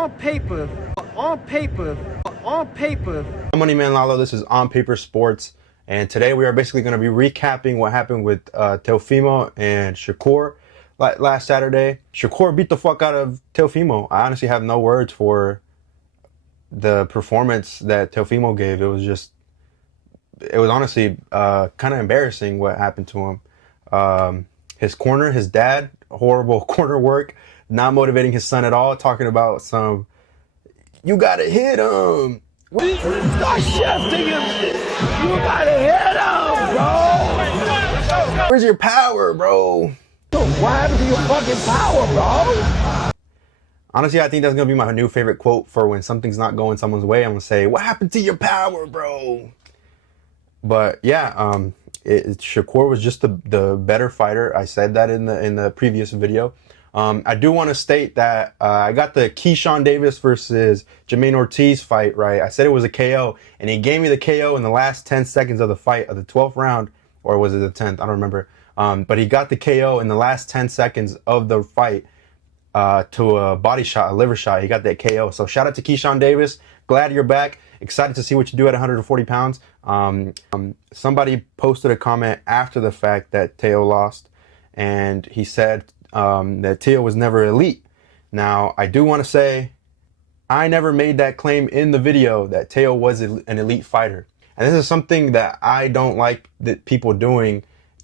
on paper, on paper, on paper. I'm Money Man Lalo. This is On Paper Sports, and today we are basically going to be recapping what happened with Teofimo and Shakur last Saturday. Shakur beat the fuck out of Teofimo. I honestly have no words for the performance that Teofimo gave. It was honestly kind of embarrassing what happened to him. His corner, his dad, horrible corner work, not motivating his son at all, talking about some, you gotta hit him. Start shifting him. You gotta hit him, bro. Where's your power, bro? What happened to your fucking power, bro? Honestly, I think that's gonna be my new favorite quote for when something's not going someone's way. I'm gonna say, what happened to your power, bro? But yeah, Shakur was just the better fighter. I said that in the previous video. I do want to state that I got the Keyshawn Davis versus Jermaine Ortiz fight right. I said it was a KO, and he gave me the KO in the last 10 seconds of the fight of the 12th round, or was it the 10th? I don't remember. But he got the KO in the last 10 seconds of the fight to a body shot, a liver shot. He got that KO. So shout out to Keyshawn Davis. Glad you're back. Excited to see what you do at 140 pounds. Somebody posted a comment after the fact that Teo lost, and he said that Teo was never elite. Now, I do want to say I never made that claim in the video that Teo was an elite fighter. And this is something that I don't like that people doing,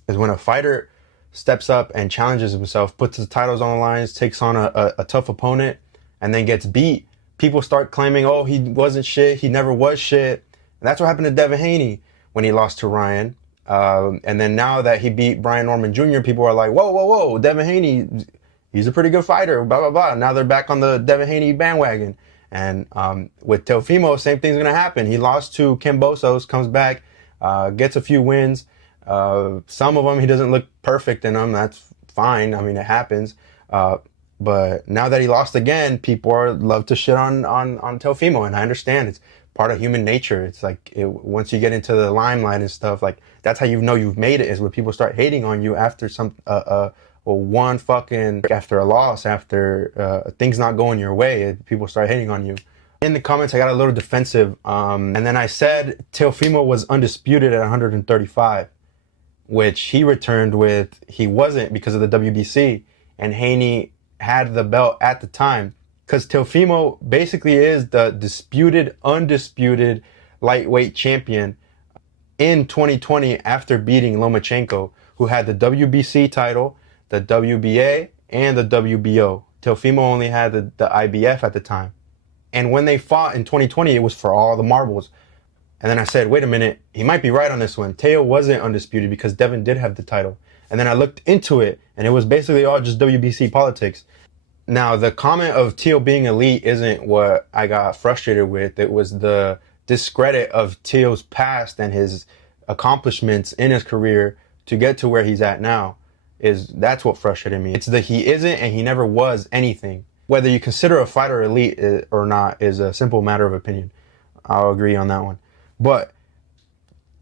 is when a fighter steps up and challenges himself, puts his titles on the lines, takes on a tough opponent, and then gets beat. People start claiming, oh, he wasn't shit, he never was shit. And that's what happened to Devin Haney when he lost to Ryan. And then now that he beat Brian Norman Jr., people are like, whoa, whoa, whoa, Devin Haney, he's a pretty good fighter, blah, blah, blah. Now they're back on the Devin Haney bandwagon. And with Teofimo, same thing's going to happen. He lost to Kambosos, comes back, gets a few wins. Some of them, he doesn't look perfect in them. That's fine. I mean, it happens. But now that he lost again, people love to shit on Teofimo, and I understand it's part of human nature. It's like once you get into the limelight and stuff, like that's how you know you've made it, is when people start hating on you after after a loss, after things not going your way. People start hating on you. In the comments, I got a little defensive, and then I said Teofimo was undisputed at 135, which he returned with he wasn't because of the WBC, and Haney had the belt at the time, because Teofimo basically is the undisputed lightweight champion in 2020 after beating Lomachenko, who had the WBC title, the WBA, and the WBO. Teofimo only had the IBF at the time. And when they fought in 2020, it was for all the marbles. And then I said, wait a minute, he might be right on this one. Teo wasn't undisputed because Devin did have the title. And then I looked into it, and it was basically all just WBC politics. Now, the comment of Teo being elite isn't what I got frustrated with. It was the discredit of Teo's past and his accomplishments in his career to get to where he's at now. That's what frustrated me. It's that he isn't and he never was anything. Whether you consider a fighter elite or not is a simple matter of opinion. I'll agree on that one. But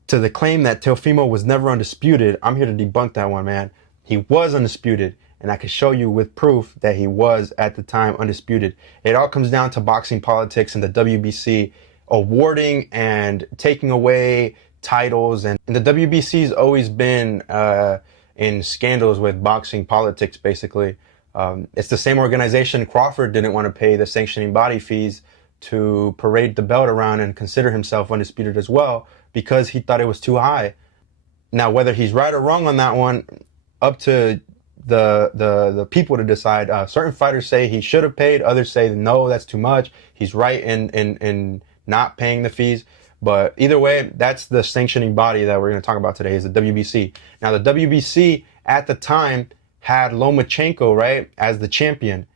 to the claim that Teofimo was never undisputed, I'm here to debunk that one, man. He was undisputed, and I can show you with proof that he was at the time undisputed. It all comes down to boxing politics and the WBC awarding and taking away titles. And the WBC's always been in scandals with boxing politics, basically. It's the same organization. Crawford didn't want to pay the sanctioning body fees to parade the belt around and consider himself undisputed as well, because he thought it was too high. Now, whether he's right or wrong on that one, up to the people to decide. Certain fighters say he should have paid, others say no, that's too much. He's right in not paying the fees. But either way, that's the sanctioning body that we're going to talk about today, is the WBC. Now, the WBC at the time had Lomachenko, right, as the champion.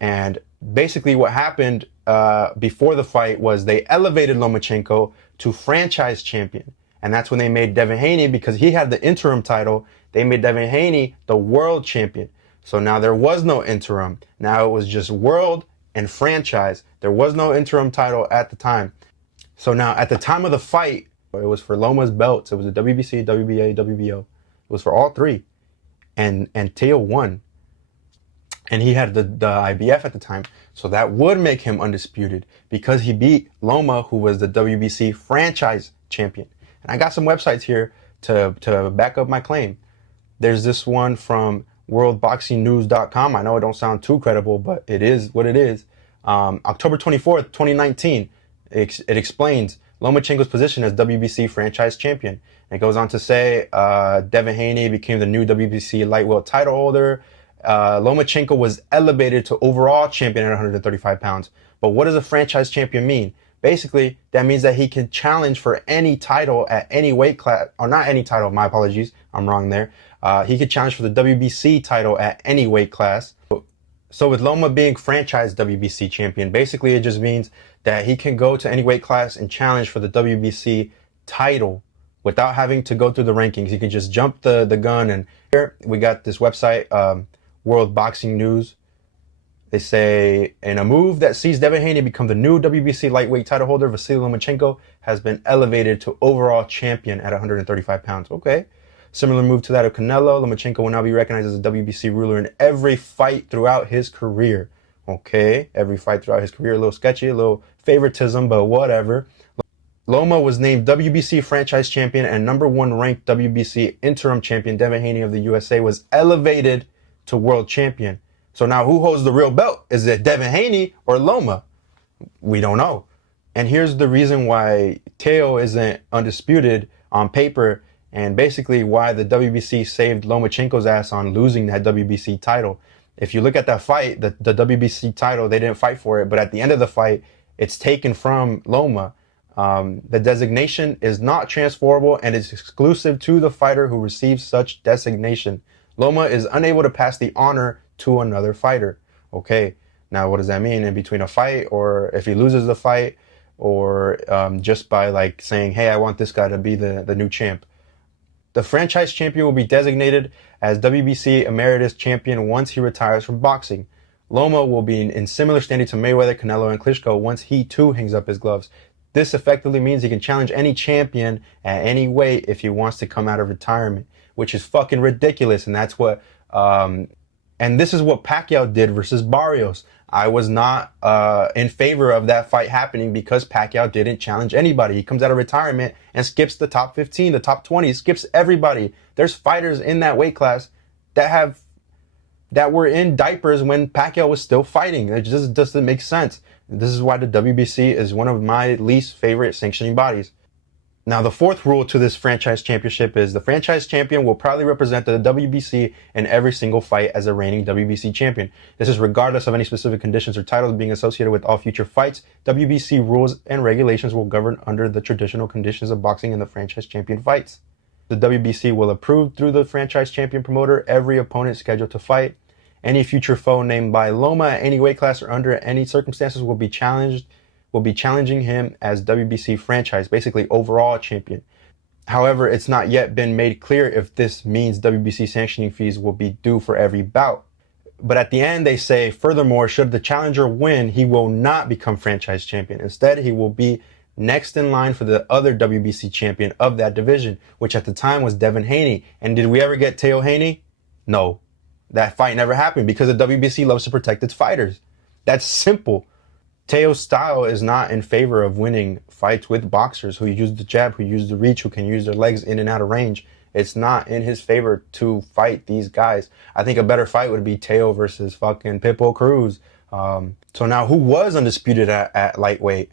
And basically what happened before the fight was they elevated Lomachenko to franchise champion. And that's when they made Devin Haney, because he had the interim title, they made Devin Haney the world champion. So now there was no interim. Now it was just world and franchise. There was no interim title at the time. So now at the time of the fight, it was for Loma's belts. It was the WBC, WBA, WBO. It was for all three. And Teo won. and he had the IBF at the time. So that would make him undisputed because he beat Loma, who was the WBC franchise champion. And I got some websites here to back up my claim. There's this one from worldboxingnews.com. I know it don't sound too credible, but it is what it is. October 24th, 2019, it explains Lomachenko's position as WBC franchise champion. And it goes on to say Devin Haney became the new WBC lightweight title holder. Lomachenko was elevated to overall champion at 135 pounds. But what does a franchise champion mean? Basically, that means that he can challenge for any title at any weight class, or not any title, my apologies, I'm wrong there. He could challenge for the WBC title at any weight class. So with Loma being franchise WBC champion, basically it just means that he can go to any weight class and challenge for the WBC title without having to go through the rankings. He can just jump the gun. And here we got this website, World Boxing News. They say, in a move that sees Devin Haney become the new WBC lightweight title holder, Vasily Lomachenko has been elevated to overall champion at 135 pounds. Okay. Similar move to that of Canelo, Lomachenko will now be recognized as a WBC ruler in every fight throughout his career. Okay. Every fight throughout his career. A little sketchy, a little favoritism, but whatever. Loma was named WBC franchise champion and #1 ranked WBC interim champion. Devin Haney of the USA was elevated to world champion. So now who holds the real belt? Is it Devin Haney or Loma? We don't know. And here's the reason why Teo isn't undisputed on paper, and basically why the WBC saved Lomachenko's ass on losing that WBC title. If you look at that fight, the WBC title, they didn't fight for it, but at the end of the fight, it's taken from Loma. The designation is not transferable and is exclusive to the fighter who receives such designation. Loma is unable to pass the honor to another fighter. Okay, now what does that mean? In between a fight, or if he loses the fight, or just by like saying, hey, I want this guy to be the new champ. The franchise champion will be designated as WBC Emeritus Champion once he retires from boxing. Loma will be in similar standing to Mayweather, Canelo, and Klitschko once he too hangs up his gloves. This effectively means he can challenge any champion at any weight if he wants to come out of retirement, which is fucking ridiculous. And that's what, and this is what Pacquiao did versus Barrios. I was not in favor of that fight happening because Pacquiao didn't challenge anybody. He comes out of retirement and skips the top 15, the top 20, skips everybody. There's fighters in that weight class that were in diapers when Pacquiao was still fighting. It just doesn't make sense. This is why the WBC is one of my least favorite sanctioning bodies. Now, the fourth rule to this franchise championship is the franchise champion will proudly represent the WBC in every single fight as a reigning WBC champion. This is regardless of any specific conditions or titles being associated with all future fights. WBC rules and regulations will govern under the traditional conditions of boxing in the franchise champion fights. The WBC will approve through the franchise champion promoter every opponent scheduled to fight. Any future foe named by Loma at any weight class or under any circumstances will be challenging him as WBC franchise, basically overall champion. However, it's not yet been made clear if this means WBC sanctioning fees will be due for every bout. But at the end, they say, furthermore, should the challenger win, he will not become franchise champion. Instead, he will be next in line for the other WBC champion of that division, which at the time was Devin Haney. And did we ever get Teo Haney? No. That fight never happened because the WBC loves to protect its fighters. That's simple. Teo's style is not in favor of winning fights with boxers who use the jab, who use the reach, who can use their legs in and out of range. It's not in his favor to fight these guys. I think a better fight would be Teo versus fucking Pitbull Cruz. So now who was undisputed at lightweight?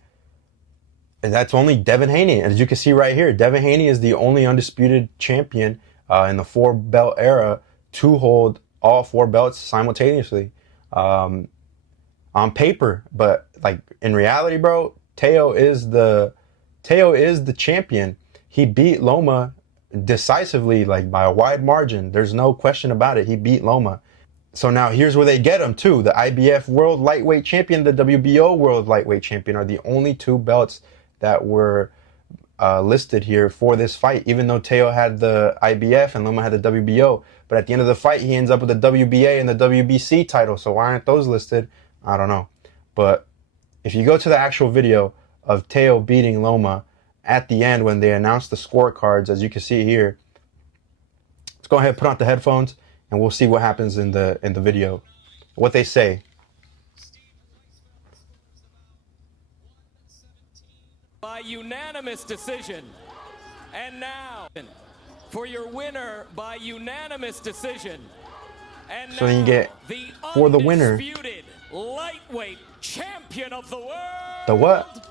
And that's only Devin Haney. And as you can see right here, Devin Haney is the only undisputed champion in the 4-belt era to hold all 4 belts simultaneously. On paper, but like in reality, bro, Teo is the champion. He beat Loma decisively, like by a wide margin. There's no question about it. He beat Loma. So now here's where they get him too. The IBF World Lightweight Champion, the WBO World Lightweight Champion are the only 2 belts that were listed here for this fight, even though Teo had the IBF and Loma had the WBO. But at the end of the fight, he ends up with the WBA and the WBC title. So why aren't those listed? I don't know. But if you go to the actual video of Teo beating Loma at the end when they announced the scorecards, as you can see here, let's go ahead and put on the headphones and we'll see what happens in the video. what they say. By unanimous decision. And now, for your winner by unanimous decision. And So then you get, the for the winner, undisputed lightweight champion of the world. the what?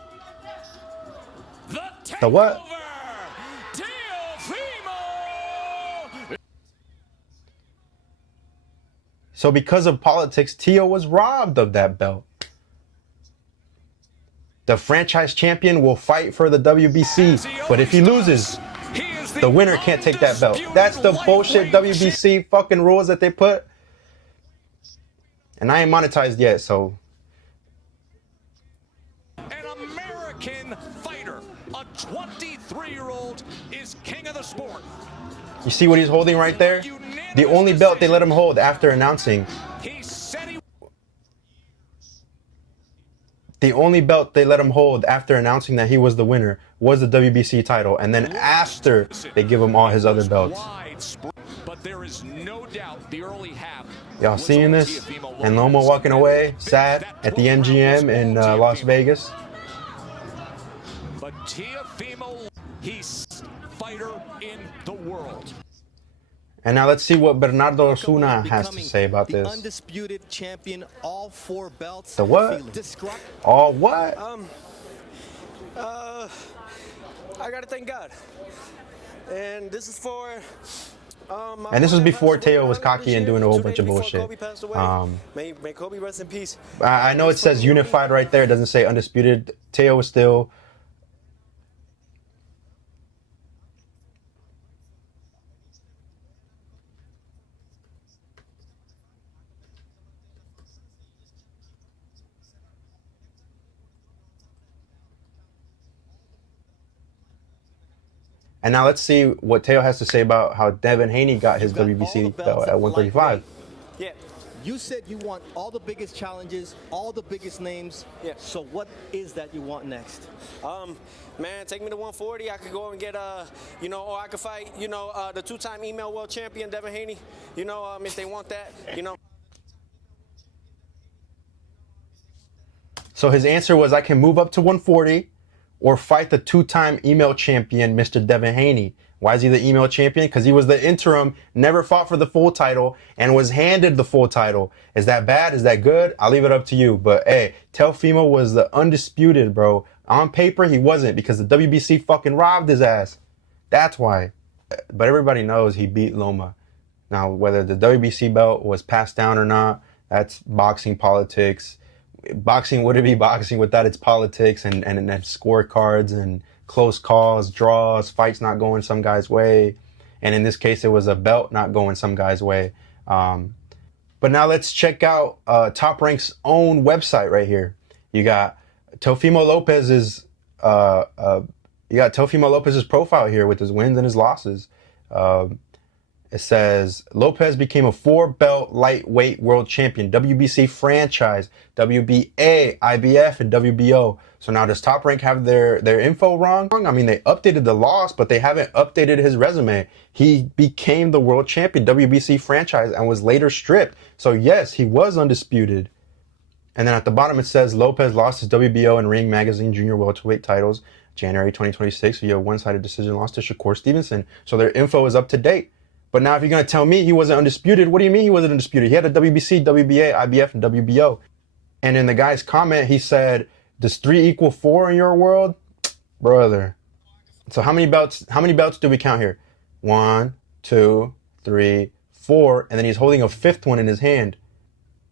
The what? Teofimo. So because of politics, Teo was robbed of that belt. The franchise champion will fight for the WBC, but if he loses, the winner can't take that belt. That's the bullshit WBC fucking rules that they put. And I ain't monetized yet, so. An American fighter, a 23-year-old, is king of the sport. You see what he's holding right there? The only belt they let him hold after announcing. The only belt they let him hold after announcing that he was the winner was the WBC title. And then after, they give him all his other belts. But there is no doubt the early half. Y'all seeing this? And Loma walking away, sad, at the MGM in Las Vegas. But Teofimo, he's fighter in the world. And now let's see what Bernardo Osuna has to say about the this. Undisputed champion, all 4 belts. The what? All what? I gotta thank God. And this is for. And this was before Teo was cocky and doing a whole bunch of bullshit. May Kobe rest in peace. I know it says unified right there. It doesn't say undisputed. Teo was still. And now let's see what Teo has to say about how Devin Haney got his WBC belt at 135. Yeah. You said you want all the biggest challenges, all the biggest names. Yeah. So what is that you want next? Man, take me to 140. I could go and get or I could fight, the 2-time email world champion Devin Haney. If they want that, So his answer was, I can move up to 140 or fight the 2-time email champion, Mr. Devin Haney. Why is he the email champion? Because he was the interim, never fought for the full title, and was handed the full title. Is that bad? Is that good? I'll leave it up to you. But hey, Teofimo was the undisputed, bro. On paper, he wasn't, because the WBC fucking robbed his ass. That's why. But everybody knows he beat Loma. Now, whether the WBC belt was passed down or not, that's boxing politics. Boxing wouldn't be boxing without its politics and scorecards and close calls, draws, fights not going some guy's way. And in this case, it was a belt not going some guy's way. But now let's check out Top Rank's own website right here. You got Teofimo Lopez's profile here with his wins and his losses. It says, Lopez became a 4-belt lightweight world champion, WBC franchise, WBA, IBF, and WBO. So now does Top Rank have their info wrong? I mean, they updated the loss, but they haven't updated his resume. He became the world champion, WBC franchise, and was later stripped. So yes, he was undisputed. And then at the bottom it says, Lopez lost his WBO and Ring Magazine junior welterweight titles January 2026 via one-sided decision loss to Shakur Stevenson. So their info is up to date. But now if you're going to tell me he wasn't undisputed, what do you mean he wasn't undisputed? He had a WBC, WBA, IBF, and WBO. And in the guy's comment, he said, does 3 equal 4 in your world? Brother. So how many belts do we count here? 1, 2, 3, 4. And then he's holding a 5th one in his hand.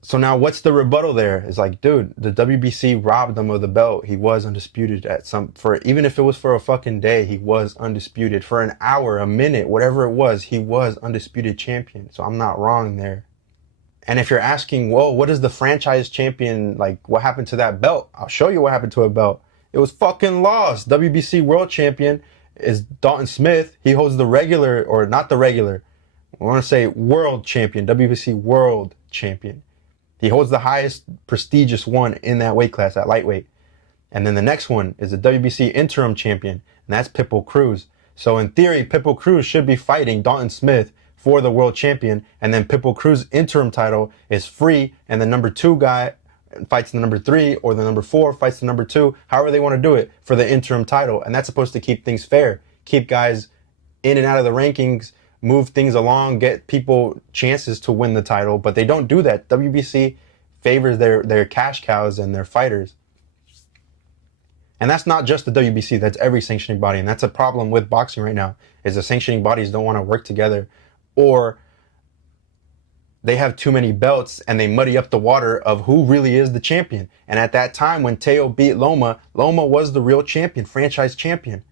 So now what's the rebuttal there? It's like, dude, the WBC robbed him of the belt. He was undisputed even if it was for a fucking day, he was undisputed. For an hour, a minute, whatever it was, he was undisputed champion. So I'm not wrong there. And if you're asking, well, what is the franchise champion, like what happened to that belt? I'll show you what happened to a belt. It was fucking lost. WBC world champion is Dalton Smith. He holds the regular, or not the regular, I want to say world champion, WBC world champion. He holds the highest prestigious one in that weight class, at lightweight. And then the next one is the WBC interim champion, and that's Pitbull Cruz. So in theory, Pitbull Cruz should be fighting Dalton Smith for the world champion, and then Pitbull Cruz interim title is free, and the number 2 guy fights the number 3, or the number 4 fights the number 2, however they want to do it, for the interim title. And that's supposed to keep things fair, keep guys in and out of the rankings, move things along, get people chances to win the title. But they don't do that. WBC favors their cash cows and their fighters. And that's not just the WBC, that's every sanctioning body. And that's a problem with boxing right now, is the sanctioning bodies don't want to work together, or they have too many belts and they muddy up the water of who really is the champion. And at that time when Teo beat Loma, Loma was the real champion, franchise champion.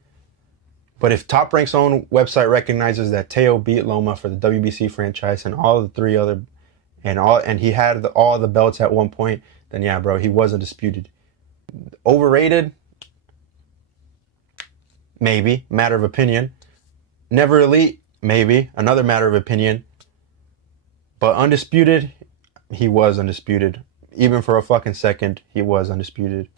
But if Top Rank's own website recognizes that Teo beat Loma for the WBC franchise and all the 3 other, and he had all the belts at one point, then yeah, bro, he was undisputed. Overrated? Maybe, matter of opinion. Never elite? Maybe, another matter of opinion. But undisputed? He was undisputed. Even for a fucking second, he was undisputed.